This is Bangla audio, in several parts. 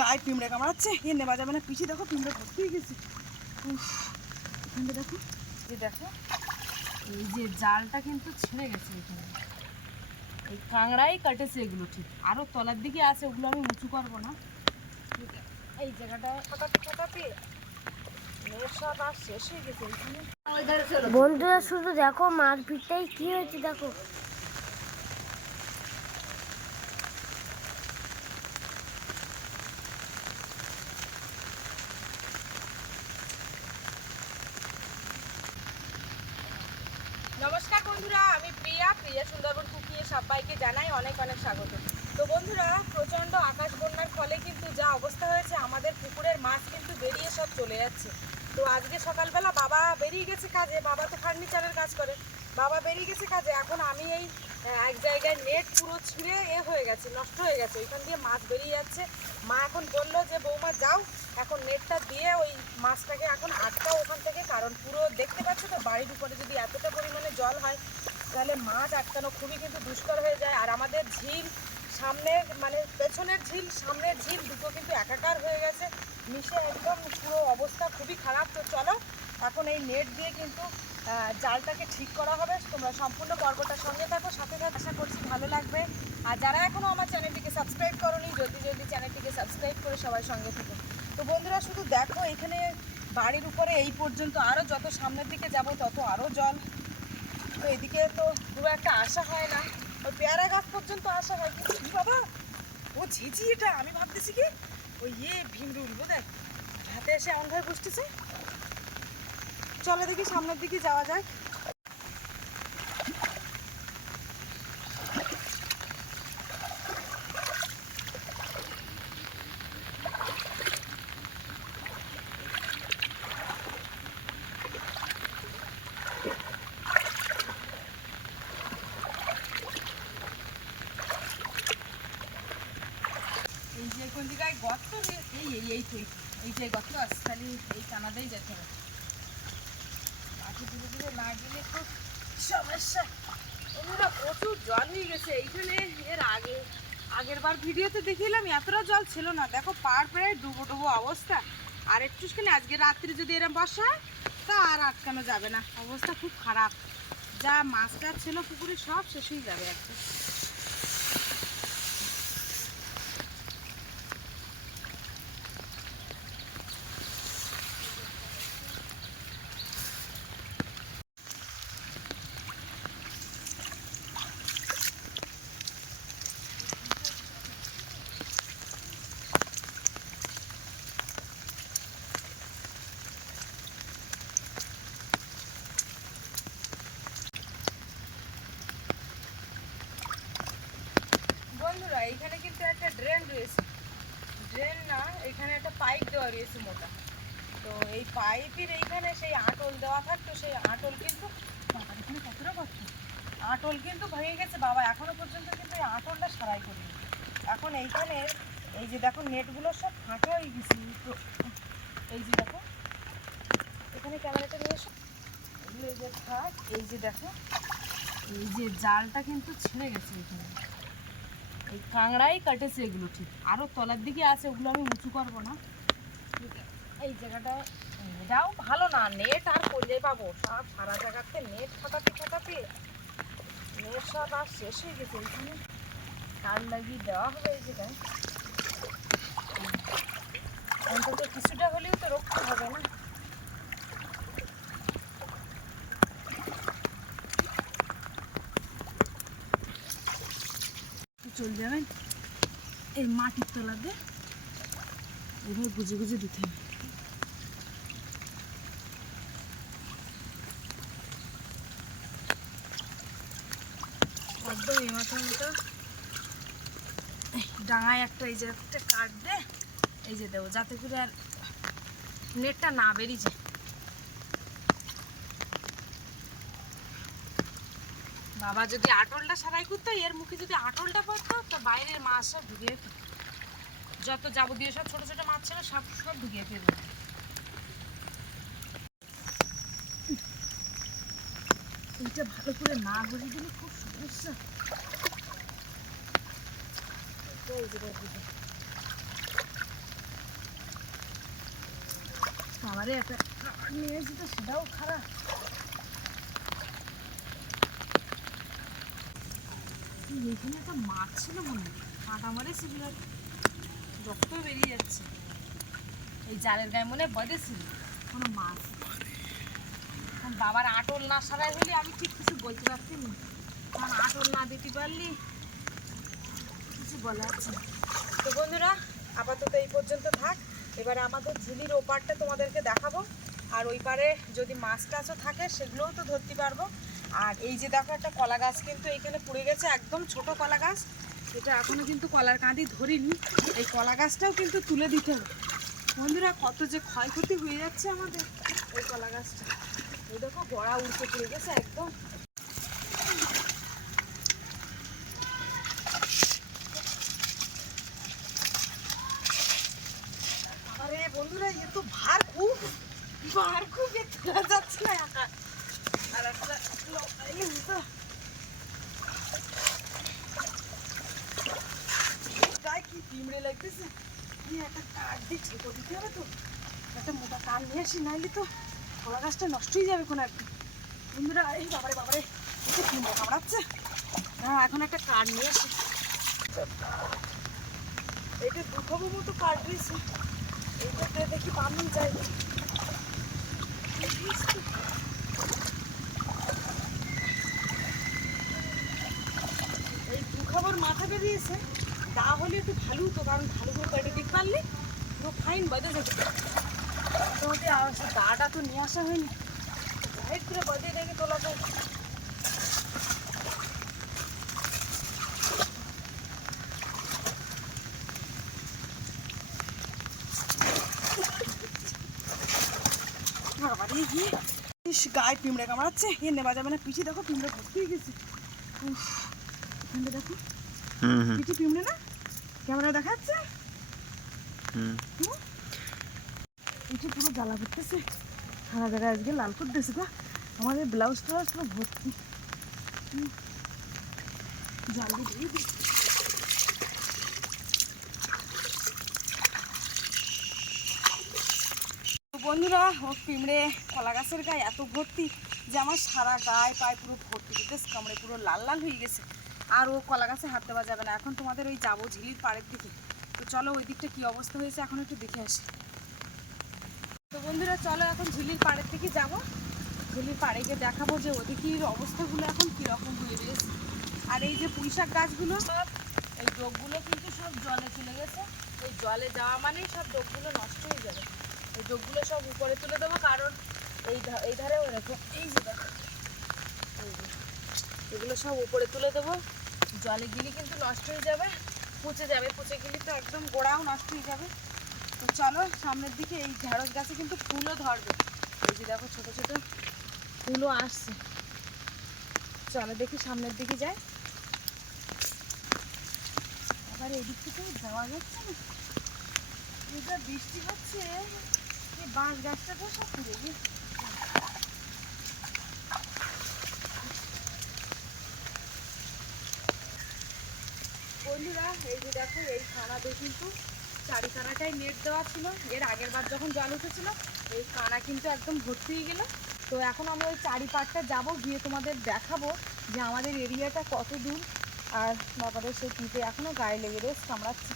গায়ে পিঁমড়ে কামড়াচ্ছে এ নেওয়া যাবে না পিছিয়ে দেখো পিঁমড়ে ভর্তি হয়ে গেছে। উফ, দেখো। এই দেখো এই যে জালটা কিন্তু ছিঁড়ে গেছে এখানে। এই কাঁংড়াই কাটেছে এগুলো ঠিক। আরও তলার দিকে আছে ওগুলো আমি উঁচু করব না। এই জায়গাটা হয়ে বন্ধুরা শুধু দেখো মারপিটটাই কি হয়েছে দেখো নমস্কার বন্ধুরা আমি প্রিয়া সুন্দরবন কুকিয়ে সবাইকে জানাই অনেক অনেক স্বাগত। তো বন্ধুরা, প্রচণ্ড আকাশ বন্যার ফলে কিন্তু যা অবস্থা হয়েছে, আমাদের পুকুরের মাছ কিন্তু বেরিয়ে সব চলে যাচ্ছে। তো আজকে সকালবেলা বাবা বেরিয়ে গেছে কাজে, বাবা তো ফার্নিচারের কাজ করে। বাবা বেরিয়ে গেছে কাজে, এখন আমি এই এক জায়গায় নেট পুরো ছিঁড়ে এ হয়ে গেছে, নষ্ট হয়ে গেছে। ওইখান দিয়ে মাছ বেরিয়ে যাচ্ছে। মা এখন বলল যে, বৌমা, যাও। এখন নেটটা দিয়ে ওই মাছটাকে এখন আটকাও ওখান থেকে, কারণ পুরো দেখতে পাচ্ছ তো বাড়ির উপরে যদি এতটা পরিমাণে জল হয়, তাহলে মাছ আটকানো খুবই কিন্তু দুষ্কর হয়ে যায়। আর আমাদের ঝিল সামনের মানে পেছনের ঝিল, সামনের ঝিল দুটো কিন্তু একাকার হয়ে গেছে। মিশে একদম পুরো অবস্থা খুবই খারাপ। তো চলো, এখন এই নেট দিয়ে কিন্তু জালটাকে ঠিক করা হবে। তোমরা সম্পূর্ণ পর্বটার সঙ্গে থাকো, সাথে থাকো। আশা করছি ভালো লাগবে। আর যারা এখনও আমার চ্যানেলটিকে সাবস্ক্রাইব করোনি, জলদি জলদি চ্যানেলটিকে সাবস্ক্রাইব করে সবাই সঙ্গে থেকো। তো বন্ধুরা, শুধু দেখো, এখানে বাড়ির উপরে এই পর্যন্ত আরও যত সামনের দিকে যাব, তত আরও জল। তো এদিকে তো পুরো একটা আশা হয় না। ওই পেয়ারা গাছ পর্যন্ত আসা হয়, কিন্তু বাবা? ও ঝিঝি এটা। আমি ভাবতেছি কি, ওই ইয়ে ভীমরুল, বোধহয়। হাতে এসে এমন ভাবে বসতেছে। চলো দেখি সামনের দিকে যাওয়া যাক। এই কোন জায়গায় গর্ত এই এই এই তো, এই যে গর্ত আছে, খালি এই কানাতেই যেতে হবে। মাটি ধীরে ধীরে না গেলে খুব সমস্যা। ওরা প্রচুর জল হয়ে গেছে এইখানে এর আগে আগের বার ভিডিওতে দেখিলাম, এতটা জল ছিল না। দেখো, পার প্রায় ডুবো ডুবো অবস্থা। আর একটুখানি আজকে রাত্রে যদি এরম বসা তা আর আটকানো যাবে না। অবস্থা খুব খারাপ। যা মাছ টাছ ছিল পুকুরে, সব শেষ হয়ে যাবে একটা বন্ধুরা এখানে কিন্তু একটা ড্রেন রয়েছে ড্রেন না এখানে একটা পাইপ মোটা। তো এই পাইপের এইখানে সেই আটল দেওয়া থাকতো, সেই আটল কিন্তু এখানে কতটা কষ্ট। আটল কিন্তু ভেঙে গেছে, বাবা, এখনও পর্যন্ত কিন্তু এই আটলটা সারাই করিনি। এখন এইখানে এই যে দেখো নেটগুলো সব ফাঁকা হয়ে গেছে। এই যে দেখো, এখানে ক্যামেরাটা নিয়ে এসো। এগুলো এই যে থাক, এই যে দেখো, এই যে জালটা কিন্তু ছিঁড়ে গেছে এখানে। এই কাঁংড়াই কাটেছে এগুলো ঠিক। আরও তলার দিকে আছে, ওগুলো আমি উঁচু করব না। এই জায়গাটা এটাও ভালো না নেট আর কোথায় পাবো। সব সারা জায়গাতে নেট ফাটাতে ফাটাতে নেট সব আর শেষ হয়ে গেছে এইখানে কার লাগিয়ে দেওয়া হবে এই জায়গায়। অন্তত কিছুটা হলেও তো রক্ষা হবে না। চলে যাবেন এই মাটির তলাতে। এভাবে গুজে গুজে দিতে হবে। একদম এই মাথা মতো এই ডাঙায় একটা এই যে একটা কাঠ দে এই যে দেবো যাতে করে আর নেটটা না বেরিয়ে বাবা যদি আটলটা সারাই করতো এর মুখে যদি আটলটা পড়তো তো বাইরের মাছ সব ঢুকিয়ে। যত যাবতীয় সব ছোট ছোট মাছ ছিল সব সব ঢুকিয়ে ফেলবে এইটা ভালো করে না ভরে দিলে খুব সমস্যা আমারে একটা সেটাও খারাপ। এখানে একটা মাছ ছিল মনে মারে রক্ত বেরিয়ে যাচ্ছে। এই জালের গায়ে মনে বদেছিল কোনো মাছ। বাবার আটল না সারাই হলে আমি ঠিক কিছু বলতে পারছি না কারণ আটল না দিতে পারলি কিছু বলা না তো বন্ধুরা, আপাতত এই পর্যন্ত থাক। এবারে আমাদের ঝিলির ওপারটা তোমাদেরকে দেখাবো। আর ওই পারে যদি মাছ টাছও থাকে, সেগুলোও তো ধরতে পারব। আর এই যে দেখো একটা কলা গাছ কিন্তু এইখানে পুড়ে গেছে, একদম ছোট কলা গাছ। এটা এখনও কিন্তু কলার কাঁদি ধরিনি। এই কলা গাছটাও কিন্তু তুলে দিতে হবে। বন্ধুরা, কত যে ক্ষয়ক্ষতি হয়ে যাচ্ছে আমাদের এই কলা গাছটা। এই দেখো, গড়া উড়তে পড়ে গেছে একদম আরে বন্ধুরা এ তো ভার খুব ভার খুব এ তোলা যাচ্ছে না একা আর একটা লোক এলে হতো। গায়ে কি পিমড়ে লাগতেছে কি একটা কাঠ দিয়ে ছেঁকো দিতে হবে তো একটা মোটা কান নিয়ে আসি নাইলে তো কলা গাছটা নষ্ট হয়ে যাবে কোনো একদিন। বন্ধুরা, এই বাবারে বাবারে একটু পিমড়ে কামড়াচ্ছে হ্যাঁ এখন একটা কার্ড নিয়ে আসি। এটা দুখাবো মতো কার্ড দিয়েছে এইটাতে দেখি পানি যায়। এই দু খাবার মাথা বেরিয়েছে। দা হলে একটু ভালো হতো, কারণ ভালো করে কেটে দিতে পারলে পুরো ফাইন বাজে তোমাদের আওয়াজ- দাটা তো নিয়ে আসা হয়নি। গিয়ে ইস গায়ে পিঁমড়ে কামড়াচ্ছে। এ নেওয়া যাবে না পিছিয়ে দেখো পিঁমড়ে ভর্তি হয়ে গেছে। পিঁমড়ে দেখো। হুম পিঁমড়ে না? ক্যামেরা দেখাচ্ছে? পিঠে পুরো জ্বালা করতেছে। সারা জায়গায় আজকে লাল করতেছে গো। আমাদের ব্লাউজ ট্লাউজ পুরো ভর্তি। জল দিয়ে বন্ধুরা, ও পিঁমড়ে কলা গাছের গায়ে এত ভর্তি যে আমার সারা গায়ে পায়ে পুরো ভর্তি। দিতে কামড়ে পুরো লাল লাল হয়ে গেছে। আর ও কলা গাছে হাত দেওয়া যাবে না। এখন তোমাদের ওই যাব ঝিলির পাড়ের দিকে। তো চলো ওই দিকটা কী অবস্থা হয়েছে এখন একটু দেখে আসি। বন্ধুরা, চলো এখন ঝিলির পাড়ের থেকে যাব। ঝিলির পাড়ে গিয়ে দেখাবো যে ওদিকের অবস্থাগুলো এখন কীরকম হয়ে রয়েছে আর এই যে পুঁইশাক গাছগুলো সব এই ডোকগুলো কিন্তু সব জলে চলে গেছে। এই জলে যাওয়া মানেই সব ডোকগুলো নষ্ট হয়ে যাবে। এই ডোকগুলো সব উপরে তুলে দেবো, কারণ এই এই ধারেও রেখো এই যে দেখো। এগুলো সব উপরে তুলে দেবো। জলে গিলি কিন্তু নষ্ট হয়ে যাবে, পচে যাবে। পচে গেলে তো একদম গোড়াও নষ্ট হয়ে যাবে। তো চলো, সামনের দিকে এই ঢেঁড়স গাছে কিন্তু ফুলও ধরবে। এই যে দেখো ছোট ছোট ফুলও আসছে। চলো দেখি সামনের দিকে যাই। আবার এদিক থেকে যাওয়া যাচ্ছে না। এটা বৃষ্টি হচ্ছে, এই বাঁশ গাছটা তো সব পুড়ে গেছে। বন্ধুরা, এই যে দেখো, এই খানাতে কিন্তু চারি কানাটাই নেট দেওয়া ছিল। এর আগের বার যখন জল উঠেছিল, এই কানা কিন্তু একদম ভর্তি হয়ে গেল। তো এখন আমরা ওই চারি পাটটা যাব, গিয়ে তোমাদের দেখাবো যে আমাদের এরিয়াটা কত দূর। আর ব্যাপারে সেই পিঁপে এখনও গায়ে লেগে রয়েছে, কামড়াচ্ছে।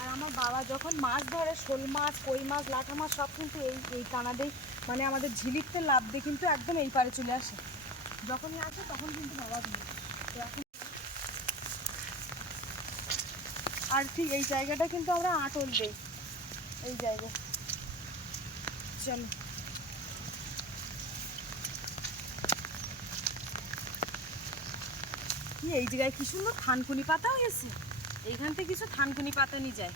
আর আমার বাবা যখন মাছ ধরে, শোল মাছ, কই মাছ, লাঠা মাছ, সব কিন্তু এই এই কানাদেই মানে আমাদের ঝিলিকতে লাভ দিয়ে কিন্তু একদম এই পারে চলে আসে। যখনই আসে, তখন কিন্তু বাবা ধরে। আর ঠিক এই জায়গাটা কিন্তু আমরা আটল দেই। এই জায়গা চলো। কি, এই জায়গায় কি সুন্দর থানকুনি পাতা হয়েছে? এইখান থেকে কিছু থানকুনি পাতা নিয়ে যায়।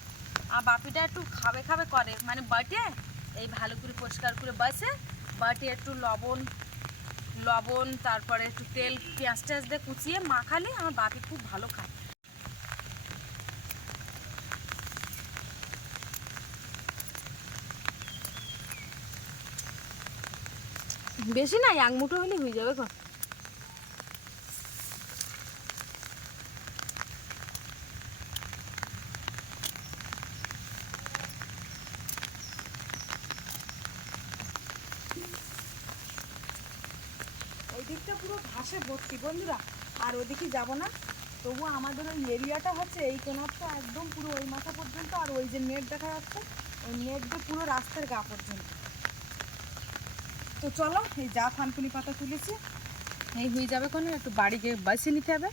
আর বাপিটা একটু খাবে খাবে করে। মানে বাটে, এই ভালো করে পরিষ্কার করে বাসে। বাটে একটু লবণ লবণ, তারপরে একটু তেল পেঁয়াজ টেঁয়াজ দিয়ে কুচিয়ে মাখালে আমার বাপি খুব ভালো খায়। বেশি না, এক মুঠো হলে হয়ে যাবে কো দিকটা পুরো ঘাসে ভর্তি বন্ধুরা। আর ওদিকে না আমাদের ওই এরিয়াটা হচ্ছে, এই একদম পুরো ওই মাথা পর্যন্ত, আর ওই যে নেট দেখা যাচ্ছে, ওই নেট পুরো রাস্তার গা পর্যন্ত। তো চলো, এই যা থানকুনি পাতা তুলেছি। এই হয়ে যাবে কোনো, একটু বাড়ি গিয়ে বাসে নিতে হবে।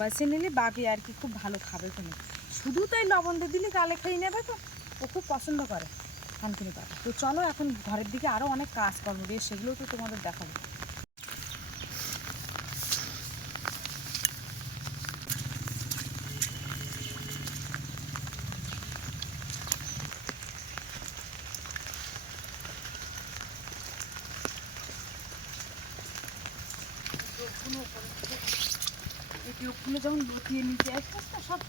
বাসে নিলে বাবি আর কি খুব ভালো খাবে কোনো। শুধু তাই লবণ দিয়ে দিলে গালে খেয়ে নেবে তো, ও খুব পছন্দ করে থানকুনি পাতা। তো চলো, এখন ঘরের দিকে আরও অনেক কাজ করব দিয়ে সেগুলোও তো তোমাদের দেখাবো এই টিউবগুলো যখন লুকিয়ে নিচে আসছে তো সব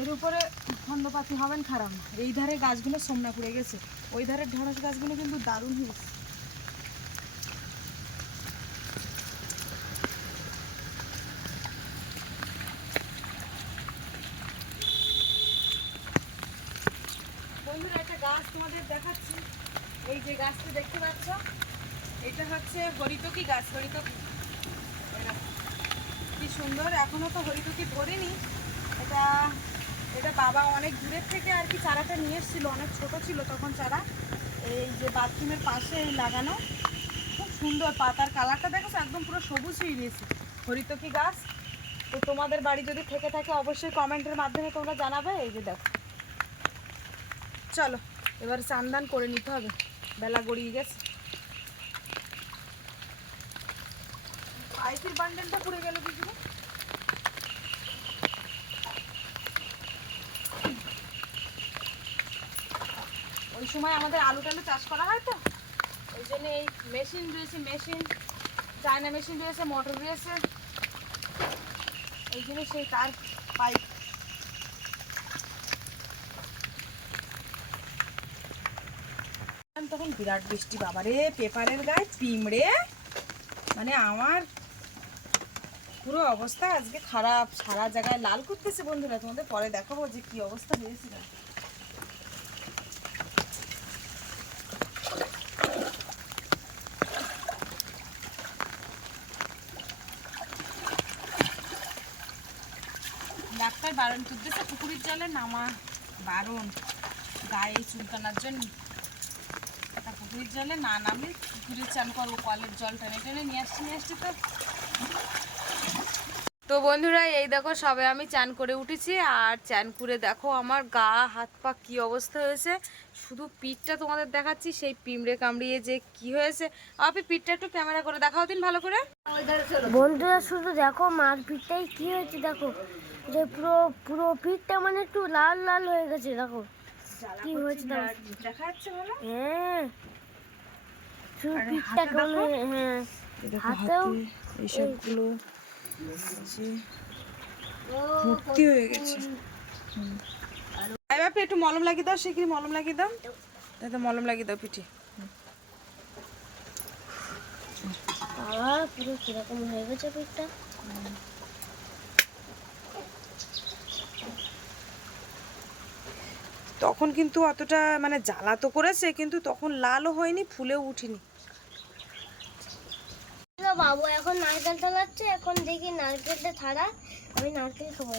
এর উপরে খণ্ডপাতি হবেন খারাপ না। এই ধারে গাছগুলো সোমনা পড়ে গেছে। ওই ধারের ঢেঁড়স গাছগুলো কিন্তু দারুণ হয়েছে। বন্ধুরা, একটা গাছ তোমাদের দেখাচ্ছি। এই যে গাছটা দেখতে পাচ্ছ, এটা হচ্ছে হরিতকি গাছ। হরিতকি এই দেখো। কি এখনও তো হরিতকি ধরিনি। এটা এটা বাবা অনেক দূরের থেকে আর কি চারাটা নিয়ে এসেছিল, অনেক ছোট ছিল তখন চারা। এই যে বাথরুমের পাশে লাগানো, খুব সুন্দর পাতার কালারটা দেখো, একদম পুরো সবুজ হয়ে গিয়েছে। হরিতকি গাছ। তো তোমাদের বাড়ি যদি থেকে থাকে অবশ্যই কমেন্টের মাধ্যমে তোমরা জানাবে, এই যে দেখো। চলো, এবার চান্দান করে নিতে হবে, বেলা গড়িয়ে গেছে। আইসির বান্ডেলটা পুড়ে গেল কিছু সময় আমাদের আলু টালু চাষ করা হয় তো? ওই জন্য এই মেশিন রয়েছে মেশিন চায়না মেশিন রয়েছে মোটর রয়েছে। ওই জন্য সেই তার পাইপ তখন বিরাট বৃষ্টি, বাবারে, পেপারের গায়ে পিমড়ে। মানে আমার পুরো অবস্থা আজকে খারাপ, সারা জায়গায় লাল করতেছে বন্ধুরা। তোমাদের পরে দেখাবো যে কি অবস্থা হয়েছিল ডাক্তার বারণ করতেছে পুকুরের জলে নামা বারণ। গায়ে চুলকানোর জন্য। তা পুকুরের জলে না নামলে পুকুরে চান করব, কলের জল টেনে টেনে নিয়ে আসছি নিয়ে আসছি তো। তো বন্ধুরা, এই দেখো সবে আমি চান করে উঠেছি, আর চান করে দেখো আমার গা, হাত পা কি অবস্থা হয়েছে। শুধু পিঠটা তোমাদের দেখাচ্ছি, সেই পিমড়ে কামড়িয়ে যে কি হয়েছে। আপনি পিঠটা একটু ক্যামেরা করে দেখাও দিন ভালো করে। বন্ধুরা, শুধু দেখো মার পিঠটাই কি হয়েছে, দেখো। যে পুরো পুরো পিঠটা মানে একটু লাল লাল হয়ে গেছে দেখো। কি হয়েছে দেখো। যাচ্ছে হ্যাঁ। শুধু পিঠটা কেমন হ্যাঁ হাতেও এইসবগুলো ভর্তি হয়ে গেছে। বাপি একটু মলম লাগিয়ে দাও শিগগিরি মলম লাগিয়ে দাও। দাদা মলম লাগিয়ে দাও পিঠে। পুরো কীরকম হয়ে গেছে পিঠটা তখন কিন্তু অতটা মানে জ্বালা তো করেছে কিন্তু তখন লালও হয়নি ফুলেও উঠিনি। বাবু এখন নারকেল তোলাচ্ছে এখন দেখি নারকেলটা ছাড়া আমি নারকেল খাব।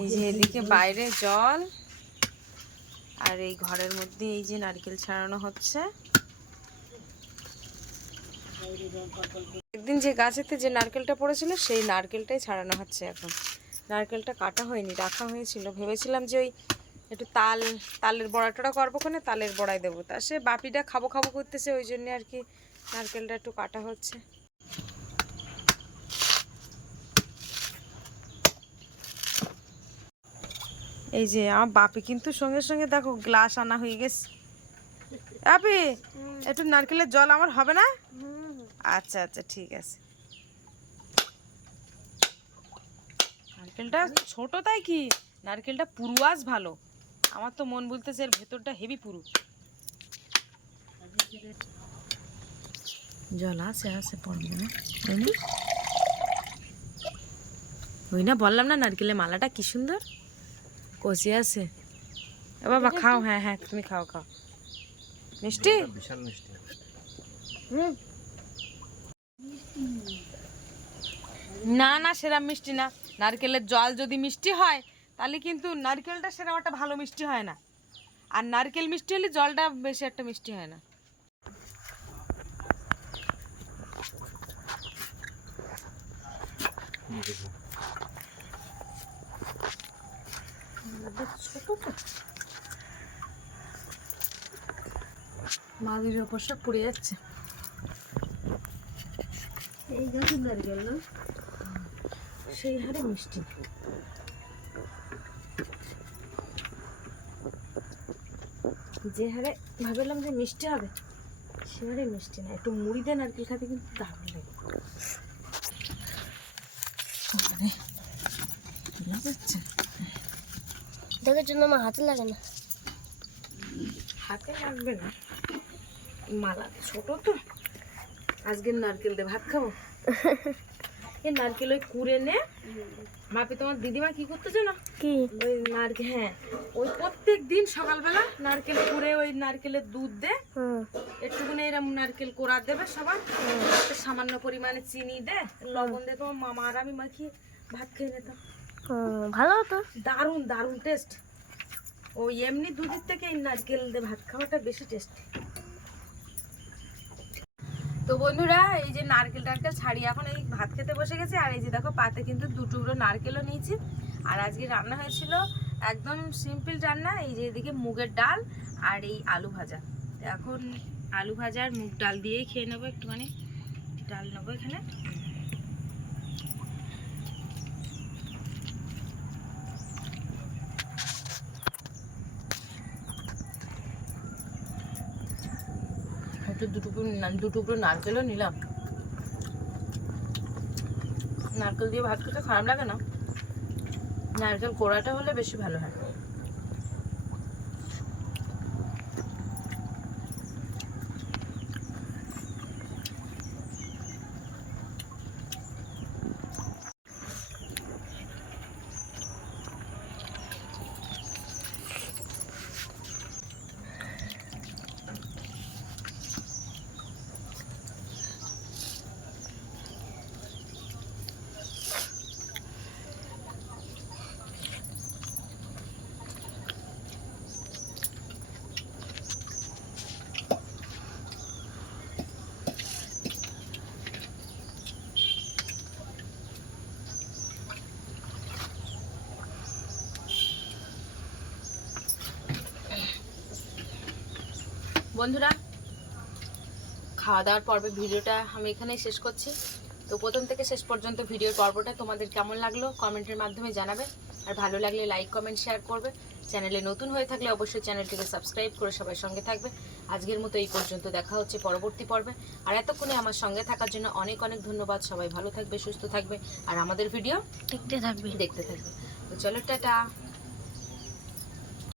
এই যে এদিকে বাইরে জল আর এই ঘরের মধ্যে এই যে নারকেল ছাড়ানো হচ্ছে। একদিন যে গাছেতে যে নারকেলটা পড়েছিল সেই নারকেলটাই ছাড়ানো হচ্ছে এখন। নারকেলটা কাটা হয়নি রাখা হয়েছিল। ভেবেছিলাম যে ওই একটু তাল তালের বড়া টড়া করব কোনে তালের বড়াই দেবো। তা সে বাপিটা খাব খাব করতেছে ওই জন্যে আর কি নারকেলটা একটু কাটা হচ্ছে। এই যে আমার বাপি কিন্তু সঙ্গে সঙ্গে দেখো গ্লাস আনা হয়ে গেছে। আপি একটু নারকেলের জল আমার হবে না? আচ্ছা আচ্ছা ঠিক আছে। নারকেলটা ছোট তাই কি? নারকেলটা পুরুয়াজ ভালো। আমার তো মন বলতেছে এর ভেতরটা হেভি পুরু জল আছে আছে পড়বে না। ওই না বললাম না নারকেলের মালাটা কি সুন্দর? কষি আছে। এ বাবা খাও হ্যাঁ হ্যাঁ তুমি খাও খাও। মিষ্টি? বিশাল মিষ্টি। হুম। না না সেরাম মিষ্টি না। নারকেলের জল যদি মিষ্টি হয় তাহলে কিন্তু নারকেলটা সেরকম একটা ভালো মিষ্টি হয় না। আর নারকেল মিষ্টি হলে জলটা বেশি একটা মিষ্টি হয় না। মাগের ওপর সব পড়ে যাচ্ছে। এই গাছের নারকেল না? সেই হারে মিষ্টি। যে হারে ভাবলাম যে মিষ্টি হবে সে হারে মিষ্টি না। একটু মুড়ি দিয়ে নারকেল খাতে কিন্তু দারুণ লাগে। যাচ্ছে? দেখার জন্য আমার হাতে লাগে না। হাতে লাগবে না। মালা ছোট তো। আজকে নারকেল দিয়ে ভাত খাব? এই নারকেল ওই কুড়ে নে মাপি তোমার দিদিমা কি করতে জানো কি? ওই নারকেল হ্যাঁ ওই প্রত্যেক দিন সকালবেলা নারকেল কুড়ে ওই নারকেলের দুধ দে। হুম। একটুখানি এরকম নারকেল কোড়া দেবে সবার। সামান্য পরিমাণে চিনি দে লবণ দে তোমার মামা আর আমি মাখিয়ে ভাত খেয়ে নিতাম। ভালো হতো। দারুণ দারুণ টেস্ট ওই এমনি দুধের থেকে এই নারকেল দিয়ে ভাত খাওয়াটা বেশি টেস্টি তো বন্ধুরা, এই যে নারকেল টারকেল ছাড়িয়ে এখন এই ভাত খেতে বসে গেছে, আর এই যে দেখো পাতে কিন্তু দু টুকরো নারকেলও নিয়েছি। আর আজকে রান্না হয়েছিল একদম সিম্পল রান্না, এই যে এদিকে মুগের ডাল আর এই আলু ভাজা। এখন আলু ভাজা আর মুগ ডাল দিয়েই খেয়ে নেব একটুখানি, ডাল নেব এখানে। একটু দুটুকু দু টুকরো নারকেলও নিলাম। নারকেল দিয়ে ভাত খেতে খারাপ লাগে না। নারকেল কোড়াটা হলে বেশি ভালো হয়। বন্ধুরা খাওয়া দাওয়ার পর্বে ভিডিওটা আমি এখানেই শেষ করছি। তো প্রথম থেকে শেষ পর্যন্ত ভিডিওর পর্বটা তোমাদের কেমন লাগল কমেন্টের মাধ্যমে জানাবে। আর ভালো লাগলে লাইক কমেন্ট শেয়ার করবে। চ্যানেলে নতুন হয়ে থাকলে অবশ্যই চ্যানেলটিকে সাবস্ক্রাইব করে সবাই সঙ্গে থাকবে। আজকের মতো এই পর্যন্ত দেখা হচ্ছে পরবর্তী পর্বে। আর এতক্ষণে আমার সঙ্গে থাকার জন্য অনেক অনেক ধন্যবাদ। সবাই ভালো থাকবে সুস্থ থাকবে। আর আমাদের ভিডিও দেখতে থাকবে। দেখতে থাকবে। তো চলো টাটা।